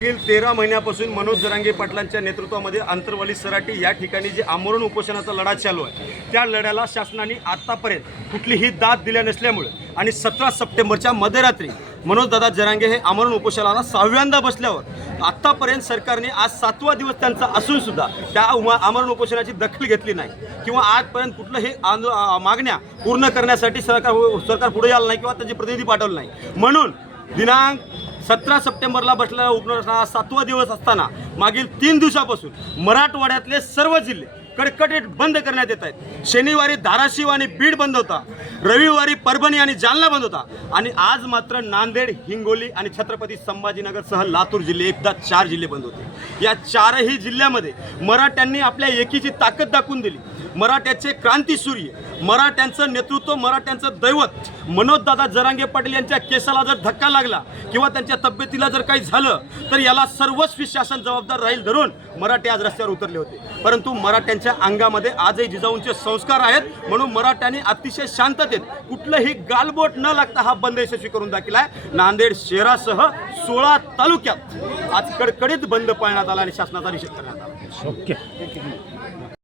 मागील तेरा महिन्यापासून मनोज जरांगे पाटलांच्या नेतृत्वामध्ये आंतरवाली सराटी या ठिकाणी जे आमरण उपोषणाचा लढा चालू आहे त्या लढ्याला शासनाने आतापर्यंत कुठलीही दाद दिल्या नसल्यामुळे आणि सतरा सप्टेंबरच्या मध्यरात्री मनोजदादा जरांगे हे आमरण उपोषणाला सहाव्यांदा बसल्यावर आत्तापर्यंत सरकारने आज सातवा दिवस त्यांचा असून सुद्धा त्या आमरण उपोषणाची दखल घेतली नाही किंवा आजपर्यंत कुठलंही आंदो मागण्या पूर्ण करण्यासाठी सरकार हो-, सरकार पुढे आलं नाही किंवा त्याचे प्रतिनिधी पाठवलं नाही. म्हणून दिनांक सतरा सप्टेंबरला बसलेला उपनगराचा सातवा दिवस असताना मागील तीन दिवसापासून मराठवाड्यातले सर्व जिल्हे कडकडीत बंद करण्यात येत आहेत. शनिवारी धाराशिव आणि बीड बंद होता. रविवारी परभणी आणि जालना बंद होता. आणि आज मात्र नांदेड हिंगोली आणि छत्रपती संभाजीनगरसह लातूर जिल्हे एकदा चार जिल्हे बंद होते. या चारही जिल्ह्यामध्ये मराठ्यांनी आपल्या एकीची ताकद दाखवून दिली. मराठ्याचे क्रांतीसूर्य मराठ्यांचं नेतृत्व मराठ्यांचं दैवत मनोजदादा जरांगे पाटील यांच्या केसाला जर धक्का लागला किंवा त्यांच्या तब्येतीला जर काही झालं तर याला सर्वस्वी शासन जबाबदार राहील धरून मराठी आज रस्त्यावर उतरले होते. परंतु मराठ्यांच्या अंगामध्ये आजही जिजाऊंचे संस्कार आहेत म्हणून मराठ्यांनी अतिशय शांततेत कुठलंही गालबोट न लागता हा बंद यशस्वी करून दाखला आहे. नांदेड शहरासह सोळा तालुक्यात आज कडकडीत बंद पाळण्यात आला आणि शासनाचा निषेध करण्यात आला. ओके.